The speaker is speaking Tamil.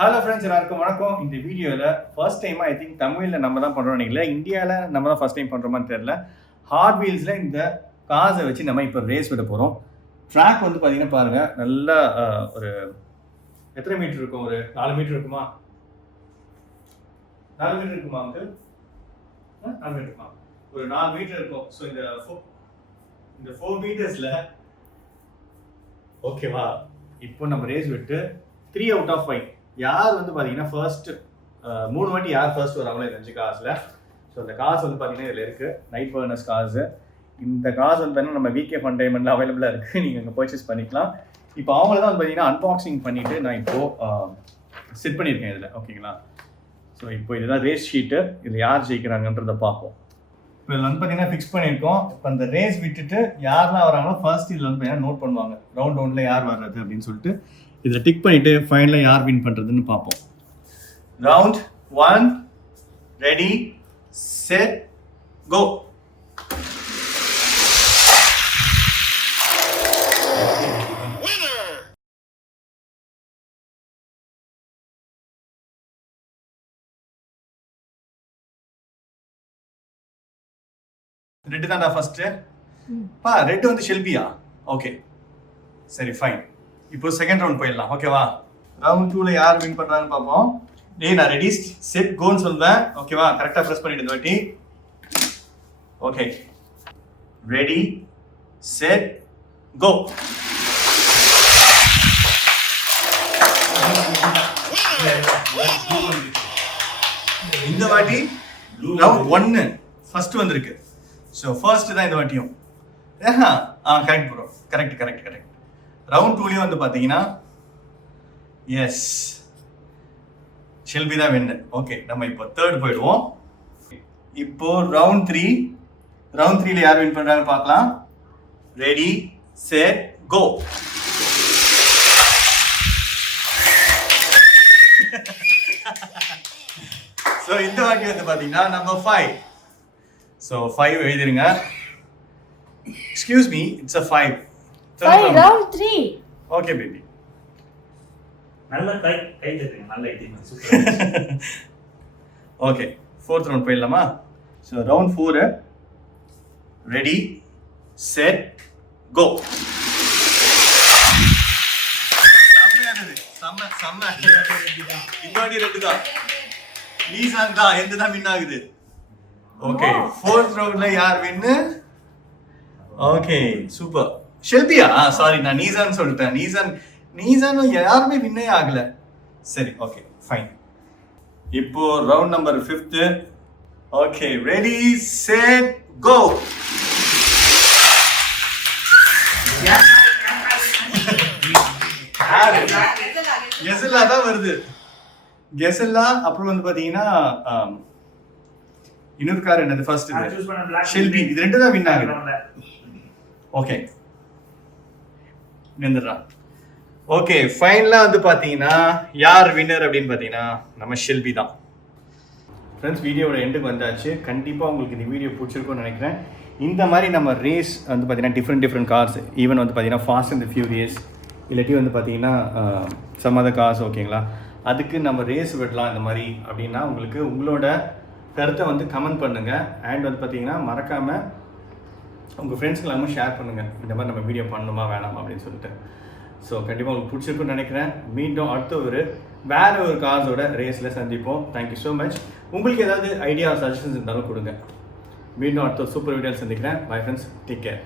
ஹலோ ஃப்ரெண்ட்ஸ், எல்லாருக்கும் வணக்கம். இந்த வீடியோவில் ஃபர்ஸ்ட் டைம் ஐ திங்க் தமிழில் நம்ம தான் பண்ணுறோம் நினைக்கல, இந்தியாவில் நம்ம தான் ஃபர்ஸ்ட் டைம் பண்ணுறோமான்னு தெரியல. ஹாட் வீல்ஸில் இந்த காரை வச்சு நம்ம இப்போ ரேஸ் விட போகிறோம். ட்ராக் வந்து பார்த்தீங்கன்னா பாருங்கள், நல்லா ஒரு எத்தனை மீட்டர் இருக்கும்? ஒரு 4 மீட்டர் இருக்குமா? 4 மீட்டர் இருக்குமா அங்கிள்? 4 மீட்டர் இருக்குமா? ஒரு 4 மீட்டர் இருக்கும். ஸோ இந்த 4 மீட்டர்ஸில் ஓகேவா, இப்போ நம்ம ரேஸ் விட்டு 3 out of 5 யார் வந்து பார்த்தீங்கன்னா ஃபர்ஸ்ட் 3 வாட்டி யார் ஃபர்ஸ்ட் வராங்களோ இந்த 5 காசில். ஸோ இந்த காசு வந்து பார்த்தீங்கன்னா இதில் இருக்குது, நைட் பர்னர்ஸ் காசு. இந்த காசு வந்து பார்த்தீங்கன்னா நம்ம விகே ஃபன் டைமண்டில் அவைலபிளாக இருக்குது, நீங்கள் இங்கே பர்ச்சேஸ் பண்ணிக்கலாம். இப்போ அவங்கள தான் வந்து பார்த்தீங்கன்னா அன்பாக்சிங் பண்ணிவிட்டு நான் இப்போது செட் பண்ணியிருக்கேன் இதில், ஓகேங்களா? ஸோ இப்போ இதுதான் ரேஸ் ஷீட்டு, இதில் யார் ஜெயிக்கிறாங்கன்றதை பார்ப்போம். இப்போ இதில் வந்து பார்த்தீங்கன்னா ஃபிக்ஸ் பண்ணியிருக்கோம். இப்போ அந்த ரேஸ் விட்டுட்டு யாரெல்லாம் வராங்களோ ஃபர்ஸ்ட் இதில் வந்து பார்த்தீங்கன்னா நோட் பண்ணுவாங்க, ரவுண்ட் ஒன்றில் யார் வர்றது அப்படின்னு சொல்லிட்டு. இதில் டிக் பண்ணிவிட்டு ஃபைனலாக யார் வின் பண்ணுறதுன்னு பார்ப்போம். Round 1, ready set go. Red தான்டா ஃபர்ஸ்ட்டு. ரெட்டு வந்து ஷெல்பியா? ஓகே சரி ஃபைன். இப்போ செகண்ட் ரவுண்ட் போயிடலாம், ஓகேவா? ரவுண்ட் 2ல யார் வின் பண்றாங்கன்னு பார்ப்போம். நான் ரெடி செட் கோன்னு சொல்வேன், ஓகேவா? கரெக்டாக ப்ரெஸ் பண்ணிட்டு இந்த வாட்டி. Okay ready set go. இந்த வாட்டி ரவுண்ட் 1 ஃபர்ஸ்ட் வந்திருக்கு. ஸோ ஃபர்ஸ்ட் தான் இந்த வாட்டியும். Correct bro, correct. ரவுண்ட் 2லயும் வந்து பார்த்தீங்கன்னா எஸ் ஷெல்பி தான் வின்னு. ஓகே நம்ம இப்போ தேர்ட் போயிடுவோம். இப்போ ரவுண்ட் 3ல யார் வின் பண்றாங்கன்னு பார்க்கலாம். ரெடி செட் கோ. ஸோ இந்த வாட்டி வந்து பார்த்தீங்கன்னா நம்பர் 5. ஸோ 5 எழுதிருங்க. Excuse me, it's a 5. round 3. Okay baby, நல்ல கை தட்டுங்க, நல்ல idea, super. Okay fourth round போயிடலாமா? So round 4 ready set go. செம்ம இந்த வாட்டி ரெட்டு தான், நீசான் தான் எந்த தான் வின் ஆகுது. ஓகே ஃபோர்த் ரவுண்ட்ல யார் வின்னு? Okay super. ஷெல்பியா? சாரி, நான் நீசான் சொல்லிட்டேன். நீசான் யாருமே வின்னே ஆகல. சரி ஓகே ஃபைன். இப்போ round number 5. Okay ready set go. கெசல்லா தான் வருது. கெசல்லா அப்புறம் வந்து பாத்தீங்கன்னா இன்னொரு கார் என்னது ஃபர்ஸ்ட்? ஷெல்பி. இது ரெண்டு தான் வின் ஆகுது. ஓகே ஓகே ஃபைனலாக வந்து பார்த்தீங்கன்னா யார் வின்னர் அப்படின்னு பார்த்தீங்கன்னா நம்ம ஷெல்பி தான். ஃப்ரெண்ட்ஸ், வீடியோவோட எண்டுக்கு வந்தாச்சு. கண்டிப்பாக உங்களுக்கு இந்த வீடியோ பிடிச்சிருக்கும்னு நினைக்கிறேன். இந்த மாதிரி நம்ம ரேஸ் வந்து பார்த்தீங்கன்னா டிஃப்ரெண்ட் கார்ஸ், ஈவன் வந்து பார்த்தீங்கன்னா ஃபாஸ்ட் அண்ட் ஃபியூரியஸ், இல்லாட்டி வந்து பார்த்தீங்கன்னா சம் அதர் கார்ஸ், ஓகேங்களா? அதுக்கு நம்ம ரேஸ் விடலாம் இந்த மாதிரி அப்படின்னா உங்களுக்கு உங்களோட கருத்தை வந்து கமெண்ட் பண்ணுங்கள். அண்ட் வந்து பார்த்தீங்கன்னா மறக்காமல் உங்கள் ஃப்ரெண்ட்ஸ்க்கு எல்லாமே ஷேர் பண்ணுங்கள், இந்த மாதிரி நம்ம வீடியோ பண்ணணுமா வேணாமா அப்படின்னு சொல்லிட்டு. ஸோ கண்டிப்பாக உங்களுக்கு பிடிச்சிருக்குன்னு நினைக்கிறேன். மீண்டும் அடுத்த வேறு ஒரு கார்ஸோட ரேஸில் சந்திப்போம். Thank you so much. உங்களுக்கு ஏதாவது ஐடியா சஜஷன்ஸ் இருந்தாலும் கொடுங்க. மீண்டும் அடுத்த சூப்பர் வீடியோவில் சந்திக்கிறேன். Bye friends, take care.